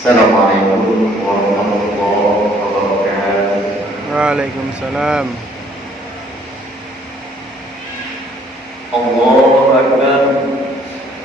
Assalamualaikum warahmatullahi wabarakatuh. Waalaikumsalam. Allahu Akbar.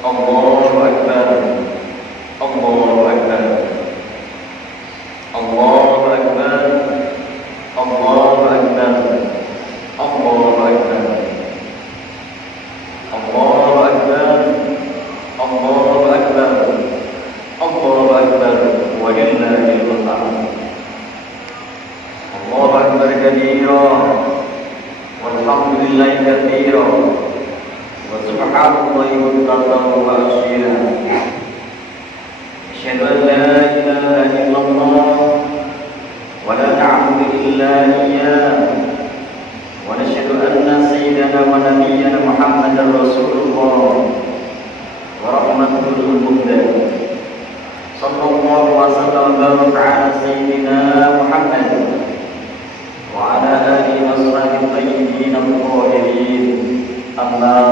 Allahu Akbar. Allahu Akbar. Allahu Akbar. Allahu Akbar. Allahu Akbar. Allahu Akbar. Allahu Akbar. Allahu Akbar. Walillahil hamd. Allahu Akbar kabira. Walhamdulillahi katsira. Wa subhanallahi bukratan wa asila. Asyhadu an la ilaha illallah wa la na'budu illa iyyah. Wa nashhadu anna sayyidana wa nabiyyana Muhammadar Rasulullah wa rahmatul muhdah. Sallallahu wa sallam wa baraka ala sayyidina Muhammad wa ala alihi wa sahbihi tayyibin at-tahirin. Amma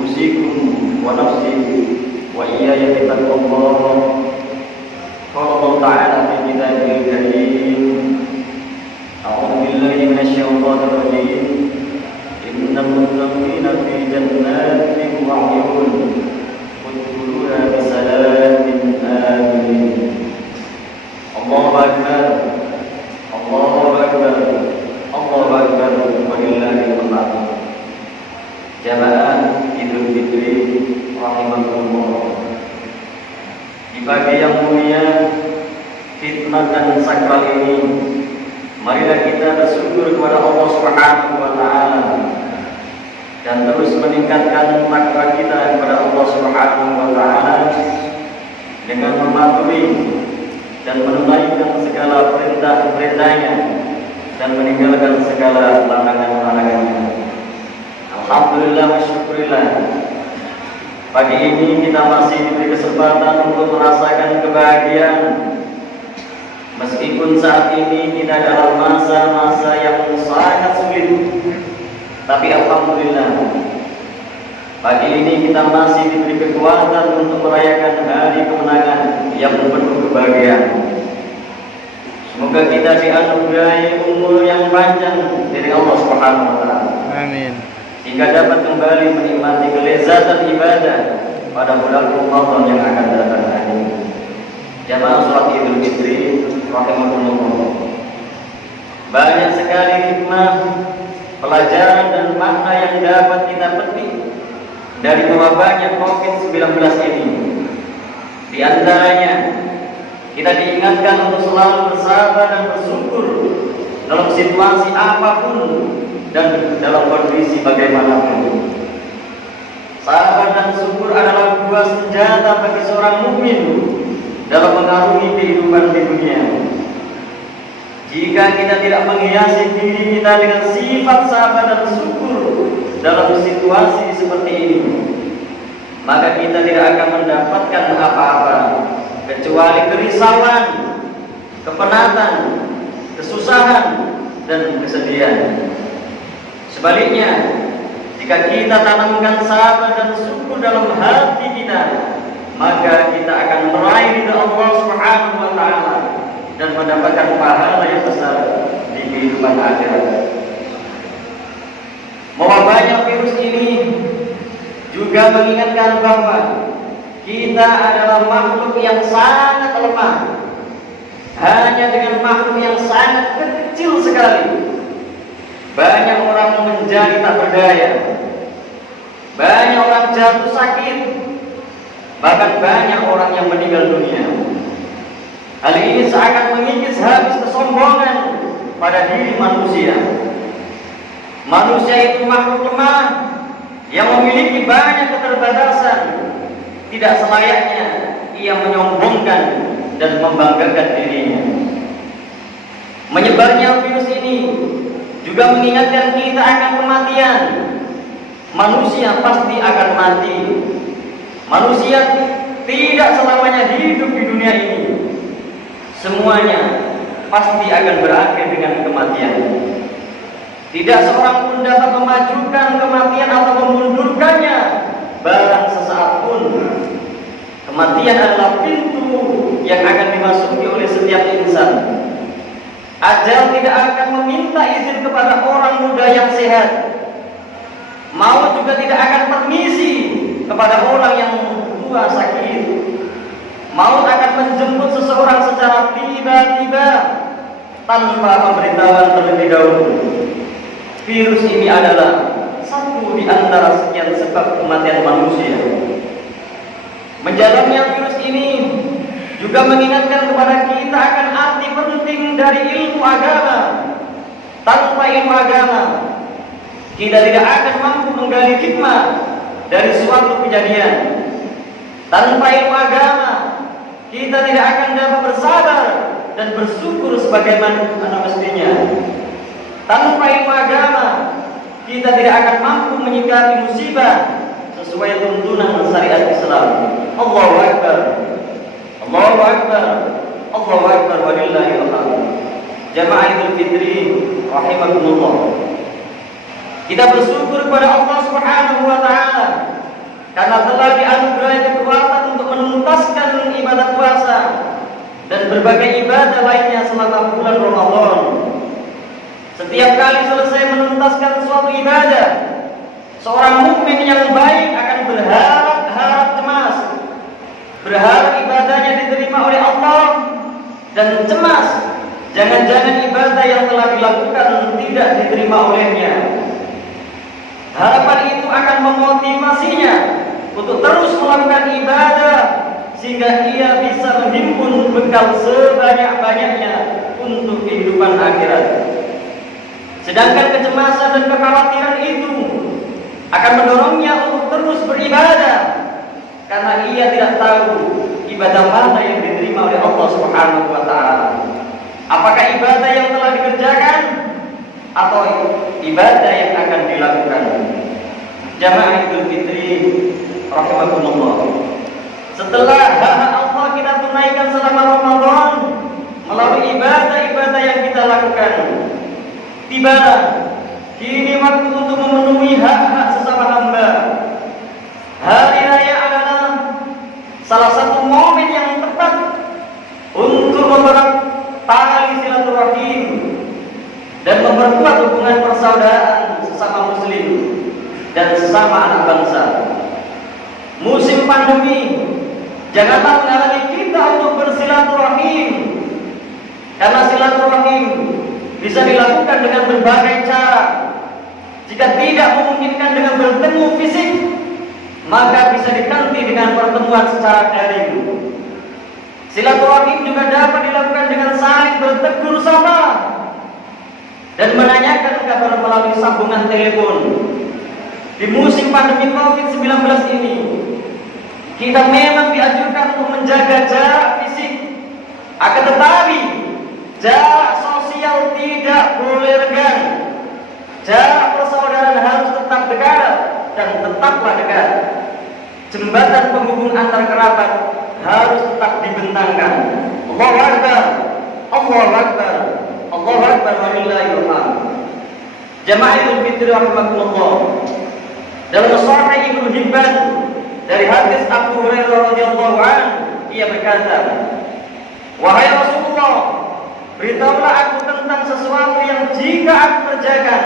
usikum wa nafsi wa iyaya bittaqwallah. Qala Allah ta'ala fi kitabil karim. A'udzu billahi minasy syaithanir rajim. Innal muttaqina fi jannatin wa 'uyun. Udkhuluha bisalamin amin. Allahu akbar. Allahu akbar. Allahu akbar. Walillahil hamd. Jamaah Idul Fitri rahimakumullah. Di pagi yang mulia, khidmat dan sakral ini, marilah kita bersyukur kepada Allah Subhanahu wa taala dan terus meningkatkan takwa kita kepada Allah Subhanahu wa taala dengan mematuhi dan menunaikan segala perintah-perintahnya dan meninggalkan segala larangan-larangannya. Alhamdulillah wa syukurillah. Pagi ini kita masih diberi kesempatan untuk merasakan kebahagiaan. Meskipun saat ini kita dalam masa-masa yang sangat sulit, tapi alhamdulillah pagi ini kita masih diberi kekuatan untuk merayakan hari kemenangan yang penuh kebahagiaan. Semoga kita dianugerahi umur yang panjang dari Allah Subhanahu wa taala. Amin. Sehingga dapat kembali menikmati kelezatan ibadah pada bulan Ramadan yang akan datang nanti. Jamaah salat Idul Fitri rahimakumullah. Banyak sekali hikmah, pelajaran dan makna yang dapat kita petik dari wabahnya COVID-19 ini. Di antaranya, kita diingatkan untuk selalu bersabar dan bersyukur dalam situasi apapun dan dalam kondisi bagaimanapun. Sabar dan syukur adalah dua senjata bagi seorang mukmin dalam mengarungi kehidupan di dunia. Jika kita tidak menghiasi diri kita dengan sifat sabar dan syukur dalam situasi seperti ini, maka kita tidak akan mendapatkan apa-apa kecuali kerisauan, kepenatan, kesusahan, dan kesedihan. Sebaliknya, jika kita tanamkan sabar dan syukur dalam hati kita, maka kita akan meraih ridha Allah Subhanahu wa taala dan mendapatkan pahala yang besar di kehidupan akhirat. Mewabahnya virus ini juga mengingatkan bahwa kita adalah makhluk yang sangat lemah. Hanya dengan makhluk yang sangat kecil sekali, banyak orang menjadi tak berdaya, banyak orang jatuh sakit, bahkan banyak orang yang meninggal dunia. Hal ini seakan mengikis habis kesombongan pada diri manusia. Manusia itu makhluk lemah yang memiliki banyak keterbatasan. Tidak selayaknya ia menyombongkan dan membanggakan dirinya. Menyebarnya virus ini juga mengingatkan kita akan kematian. Manusia pasti akan mati. Manusia tidak selamanya hidup di dunia ini. Semuanya pasti akan berakhir dengan kematian. Tidak seorang pun dapat memajukan kematian atau memundurkannya barang sesaat pun. Kematian adalah pintu yang akan dimasuki oleh setiap insan. Ajal tidak akan meminta izin kepada orang muda yang sehat. Maut juga tidak akan permisi kepada orang yang tua sakit. Maut akan menjemput seseorang secara tiba-tiba tanpa pemberitahuan terlebih dahulu. Virus ini adalah satu di antara sekian sebab kematian manusia. Menjalannya virus ini juga mengingatkan kepada kita akan arti penting dari ilmu agama. Tanpa ilmu agama, kita tidak akan mampu menggali hikmah dari suatu kejadian. Tanpa ilmu agama, kita tidak akan dapat bersabar dan bersyukur sebagaimana mestinya. Tanpa ilmu agama, kita tidak akan mampu menyikapi musibah sesuai tuntunan syariat Islam. Allahu Akbar. Allahu Akbar. Allahu Akbar walillahil hamd. Jamaah Idul Fitri rahimakumullah. Kita bersyukur kepada Allah Subhanahu wa taala karena telah dianugerahi kekuatan untuk menuntaskan ibadah puasa dan berbagai ibadah lainnya selama bulan Ramadan. Setiap kali selesai menuntaskan suatu ibadah, seorang mukmin yang baik akan berharap cemas, berharap ibadahnya diterima oleh Allah, dan cemas jangan-jangan ibadah yang telah dilakukan tidak diterima olehnya. Harapan itu akan memotivasinya untuk terus melakukan ibadah sehingga ia bisa menghimpun bekal sebanyak-banyaknya untuk kehidupan akhirat. Sedangkan kecemasan dan kekhawatiran itu akan mendorongnya untuk terus beribadah karena ia tidak tahu ibadah mana yang diterima oleh Allah Subhanahu wa taala. Apakah ibadah yang telah dikerjakan atau ibadah yang akan dilakukan? Jamaah Idul Fitri rahimakumullah. Setelah hak Allah kita tunaikan selama Ramadan melalui ibadah-ibadah yang kita lakukan, tibalah kini waktu untuk memenuhi hak-hak sesama hamba. Hari raya adalah salah satu momen yang tepat untuk mempererat tali silaturahim dan memperkuat hubungan persaudaraan sesama muslim dan sesama anak bangsa. Musim pandemi janganlah menghalangi kita untuk bersilaturahim, karena silaturahim bisa dilakukan dengan berbagai cara. Jika tidak memungkinkan dengan bertemu fisik, maka bisa diganti dengan pertemuan secara daring. Silaturahim juga dapat dilakukan dengan saling bertegur sapa dan menanyakan kabar melalui sambungan telepon. Di musim pandemi COVID-19 ini, kita memang dianjurkan untuk menjaga jarak fisik. Akan tetapi, jarak sosial tidak boleh renggang. Jarak persaudaraan harus tetap dekat dan tetaplah dekat. Jembatan penghubung antar kerabat harus tetap dibentangkan. Allahu Akbar. Allahu Akbar. Allahu Akbar walillahil hamd. Jamaah Idul Fitri rahimakumullah. Dalam Sahih Ibnu Hibban dari hadis Abu Hurairah radhiyallahu anhu, ia berkata, "Wahai Rasulullah, beritahulah aku tentang sesuatu yang jika aku kerjakan,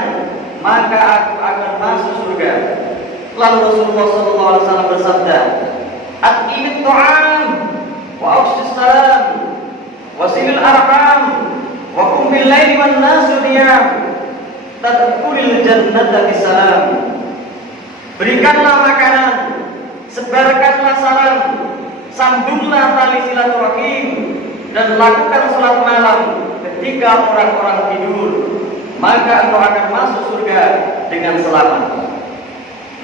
maka aku akan masuk surga." Lalu Rasulullah SAW bersabda, "At'imit ta'am, wa afshis salam, wa silil arham, wa qum bil laili wan nasu niyam, tadkhulul jannata bisalam." Berikanlah makanan, sebarkanlah salam, sambunglah tali silaturahim, dan lakukan salat malam ketika orang-orang tidur, maka engkau akan masuk surga dengan selamat.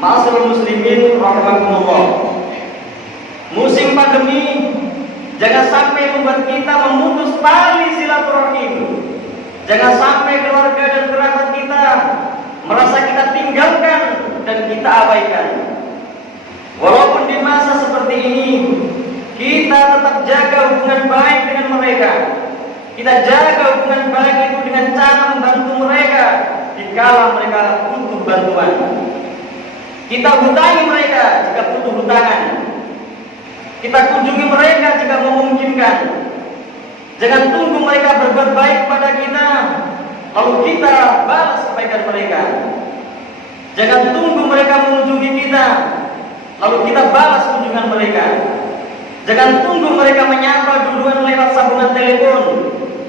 Ma'asyiral muslimin rahimakumullah. Musim pandemi jangan sampai membuat kita memutus tali silaturahim. Jangan sampai keluarga dan kerabat kita merasa kita tinggalkan dan kita abaikan. Walaupun di masa seperti ini kita tetap jaga hubungan baik dengan mereka. Kita jaga hubungan baik itu dengan cara membantu mereka dikala mereka butuh bantuan. Kita hutangi mereka jika butuh hutangan. Kita kunjungi mereka jika memungkinkan. Jangan tunggu mereka berbuat baik pada kita, lalu kita balas kebaikan mereka. Jangan tunggu mereka mengunjungi kita, lalu kita balas kunjungan mereka. Jangan tunggu mereka menyapa duluan lewat sambungan telepon,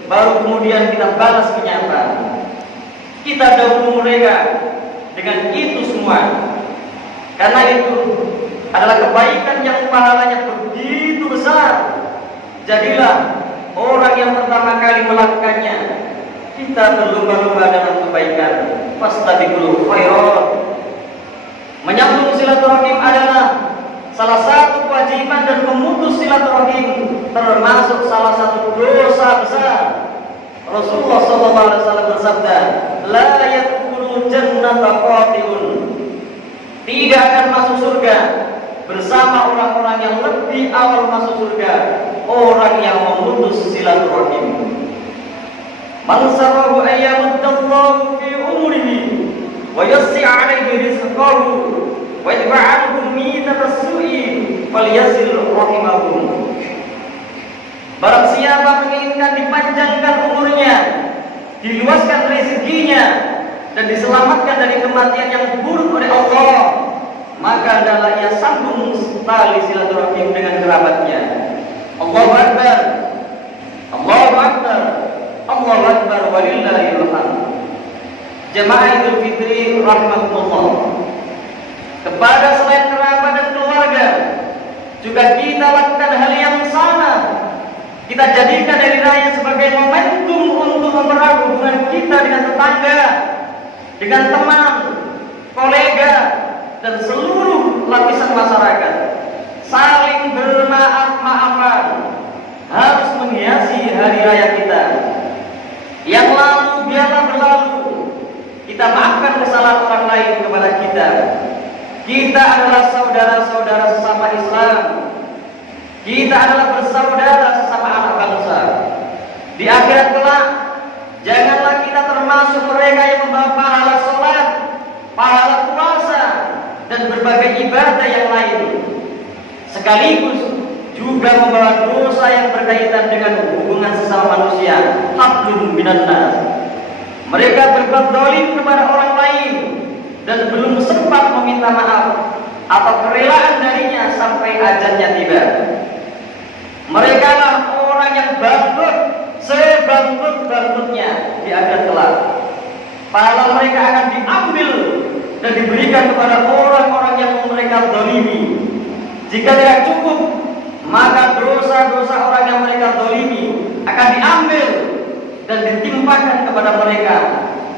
baru kemudian kita balas menyapa. Kita dahulu mereka dengan itu semua. Karena itu adalah kebaikan yang pahalanya begitu besar. Jadilah orang yang pertama kali melakukannya. Kita berlomba-lomba dalam kebaikan. Fastabiqul khairat. Menyambung silaturahim adalah salah satu kewajiban, dan memutus silaturahim termasuk salah satu dosa besar. Rasulullah SAW bersabda, la yadkhulul jannata qati'un. Tidak akan masuk surga bersama orang-orang yang lebih awal masuk surga, orang yang memutus silaturahim. Man sarahu ayyamudallahu fi umrihi wa yassi' 'alaihi rizqahu wa yadfa'anhu mi'ata su'i falyasil rahimahu. Barang siapa menginginkan dipanjangkan umurnya, diluaskan rezekinya, dan diselamatkan dari kematian yang buruk oleh Allah, maka adalah ia sambung tali silaturahim dengan kerabatnya. Allahu Akbar, Allahu Akbar, Allahu Akbar, walillahil hamd. Jemaah Idul Fitri rahimakumullah, kepada selain kerabat dan keluarga juga kita lakukan hal yang sama. Kita jadikan hari raya sebagai momentum untuk mempererat hubungan kita dengan tetangga, dengan teman, kolega, dan seluruh lapisan masyarakat. Saling bermaaf-maafan harus menghiasi hari raya kita. Yang lalu biarlah berlalu. Kita maafkan kesalahan orang lain kepada kita. Kita adalah saudara-saudara sesama Islam. Kita adalah bersaudara sesama anak bangsa. Di akhirat kelak, janganlah kita termasuk mereka yang membawa pahala sholat, pahala puasa, dan berbagai ibadah yang lain, sekaligus juga membawa dosa yang berkaitan dengan hubungan sesama manusia. Hablum minan nas. Mereka berbuat zalim kepada orang lain dan belum sempat meminta maaf atau kerelaan darinya sampai ajalnya tiba. Mereka lah orang yang bangkrut, sebangkrut-bangkrutnya di akhirat kelak. Pahala mereka akan diambil dan diberikan kepada orang-orang yang mereka zalimi. Jika tidak cukup, maka dosa-dosa orang yang mereka zalimi akan diambil dan ditimpakan kepada mereka,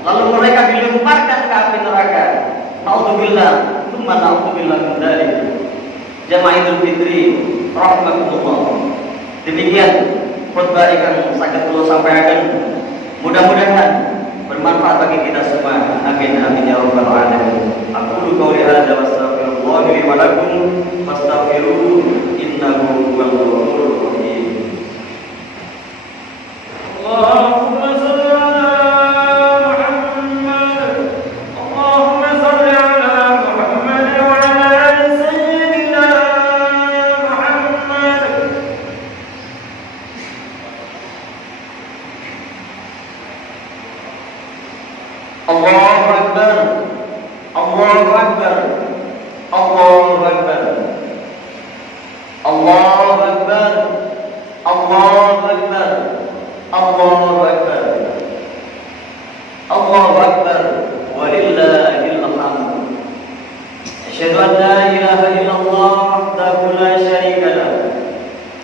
lalu mereka dilemparkan ke api neraka. Nauzubillah, tsumma nauzubillah min dzalik. Jamaah Idul Fitri rahimakumullah. Demikian khutbah yang sangat perlu sampaikan. Mudah-mudahan bermanfaat bagi kita semua. Amin amin ya rabbal alamin. Aqulu qouli hadza wa astaghfirullah li wa lakum fastaghfiruhu innahu huwal ghafurur rahim. Allahumma shalli ala Muhammad. Allahumma shalli ala Muhammad wa ala ali sayyidina Muhammad. Allahu Akbar, Allahu Akbar, Allahu Akbar, Allahu Akbar, Allahu Akbar, Allahu Akbar, Allahu Akbar, walillahil hamd. Asyhadu an la ilaha illallah wahdahu la syarika lah,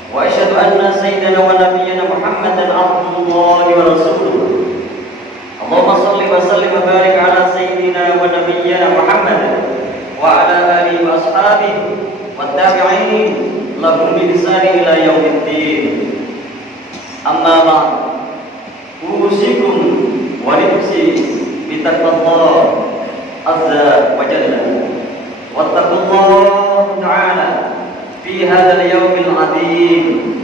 wa asyhadu anna sayyidana wa nabiyyana Muhammadan abdullahi wa rasuluh. Allahumma salli wa sallim wa barik ala sayyidina wa nabiyyina Muhammad wa ala alihi wa ashabihi wa tabi'in lahum bi ihsan ila yaumiddin. Amma ba'd. Usikum wa nafsi bi taqwallah azza wa jalla. Wattaqullah ta'ala fi hadzal yawmil 'adzim.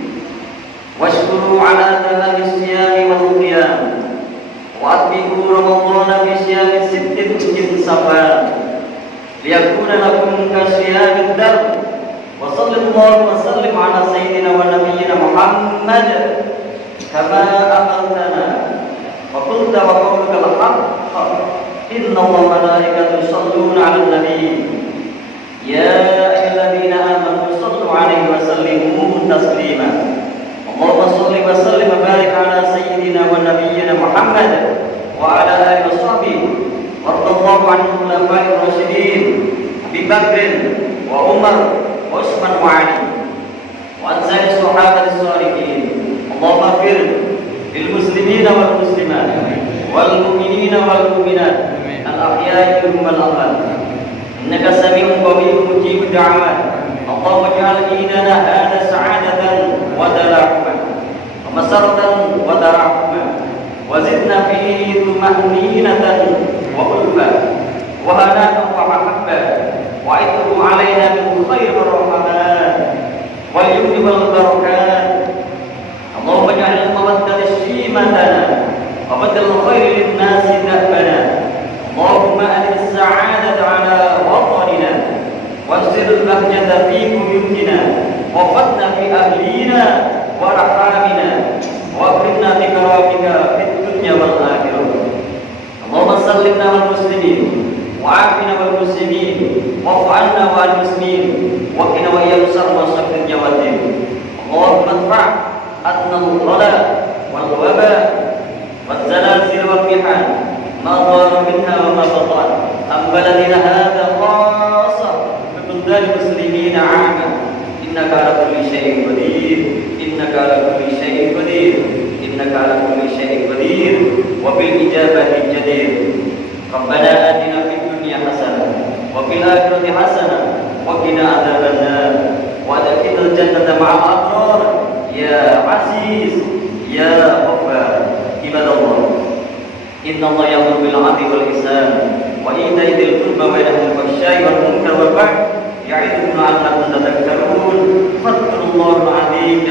Washkuru ala tamami siyami wal qiyam. وأتبعوا رمضان بصيام ستة من شوال ليكون لكم كصيام الدهر وصلى الله وسلم على سيدنا ونبينا محمد كما أمرتنا وقلت وقولك الحق إن الله وملائكته يصلون على النبي يا أيها الذين آمنوا صلوا عليه وسلموا تسليما اللهم صل وسلم وبارك على سيدنا ونبينا محمد وعلى آله وصحبه وارض الله عن الخلفاء الراشدين أبي بكر وعمر وعثمان وعلي وعن سائر الصحابة الصالحين اللهم اغفر للمسلمين والمسلمات والمؤمنين والمؤمنات الأحياء منهم والأموات إنك سميع قريب مجيب الدعوات اللهم اجعل ديننا هذا سعادة وتلاحما ومسرة وتراحما وزدنا فيه طمأنينة وألفا وهناء ومحبة وعده علينا من خير الرحمات واليمن والبركات اللهم اجعل المودة شيمتنا وبدل الخير للناس دأبنا اللهم أدل السعادة على وطننا وانزل البهجة في بيوتنا وفتنا في أهلينا ورحامنا وأكرمنا بكرامك في الدنيا والآخرة اللهم سلمنا والمسلمين وعافنا والمسلمين واعف عنا وعن المسلمين وقنا وإياهم شر وشر الجوادين اللهم ادفع عنا الغلاء والوباء والزلازل والمحن ما ظهر منها وما بطن عن بلدنا هذا خاصة ببلدان المسلمين عامة إنك على كل شيء قدير إنك على كل شيء قدير إنك على كل شيء قدير وبالإجابة جدير ربنا آتنا في الدنيا حسنة وفي الآخرة حسنة وقنا عذاب النار وأدخلنا الجنة مع الأبرار يا عزيز يا غفار عباد الله إن الله يأمر بالعدل والإحسان وإيتاء ذي القربى وينهى عن الفحشاء والمنكر والبغي يعظكم لعلكم تذكرون فاذكروا الله العظيم